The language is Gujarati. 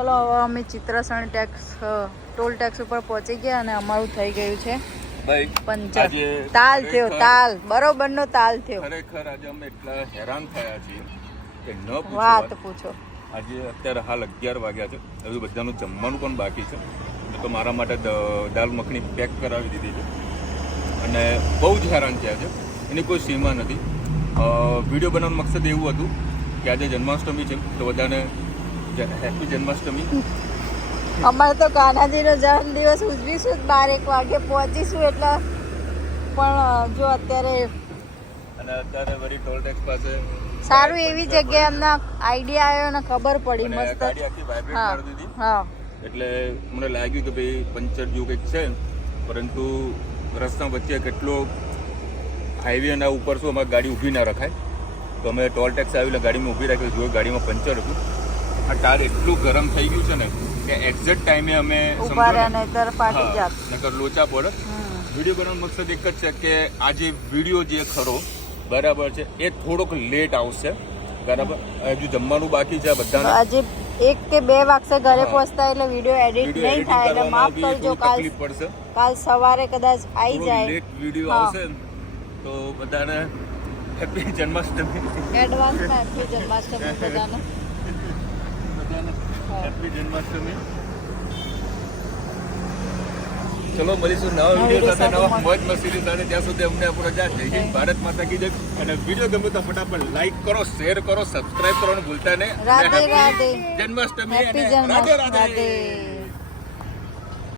ચલો હવે અમે ચિત્રસણ ટોલ ટેક્સ ઉપર પહોંચી ગયા અને અમારું થઈ ગયું છે પંચર. તાલ થયો, તાલ બરોબરનો તાલ થયો. ખરેખર આજે અમે એટલા હેરાન થયા છીએ કે ન વાત પૂછો. આજે અત્યારે હાલ 11 વાગ્યા છે, હજુ બધાનું જમવાનું પણ બાકી છે. તો મારા માટે દાલ મખણી પેક કરાવી દીધી છે અને બહુ જ હેરાન થયા છે, એની કોઈ સીમા નથી. વિડીયો બનાવવાનું મકસદ એવું હતું કે આજે જન્માષ્ટમી છે તો બધાને હેપી જન્માષ્ટમી. અમારે તો કાનાજીનો જન્મદિવસ ઉજવીશું 12-1 વાગે પહોંચીશું એટલે, પણ જો અત્યારે વળી ટોલ ટેક્સ પાસે સારું એવી જગ્યાએ અમને આઈડિયા આવ્યો ને ખબર પડી મસ્ત. ગાડી આખી વાઇબ્રેટ કરી દીધી. હા, એટલે મને લાગ્યું કે ભાઈ પંચર જેવું કંઈક છે, પરંતુ રસ્તા વચ્ચે કેટલો હાઈવે ના ઉપર શું અમારી ગાડી ઊભી ના રખાય, તો અમે ટોલ ટેક્સ આવી એટલે ગાડીમાં ઊભી રાખી. જોયું ગાડીમાં પંચર હતું. આ ટાયર એટલું ગરમ થઈ ગયું છે ને કે એક્ઝેક્ટ ટાઈમે અમે નકર લોચા પડે. વિડીયો બનાવવાનો મકસદ એક જ છે કે આ જે વિડીયો જે ખરો બરાબર છે એ થોડોક લેટ આવશે, બરાબર. હજુ જમવાનું બાકી છે બધાને. આજે 1 કે 2 વાગશે ઘરે પહોંચતા, એટલે વિડીયો એડિટ નહીં થાય એટલે માફ કરજો. કાલ સવારે કદાચ આવી જાય લેટ વિડીયો આવશે તો બધાને હેપી જન્માષ્ટમી. એડવાન્સમાં હેપી જન્માષ્ટમી બધાને. હેપી જન્માષ્ટમી. ચલો મળીશું નવા વિડીયો સાથે, નવા મોજ મસ્તી સાથે. ત્યાં સુધી અમને આપણો જય હિન્દ, ભારત માતા કી જય. અને વિડીયો ગમે તો ફટાફટ લાઈક કરો, શેર કરો, સબસ્ક્રાઇબ કરવાનું ભૂલતા નહીં. રાધે રાધે. જન્માષ્ટમી હેપી અને રાધે રાધે. જન્માષ્ટમી.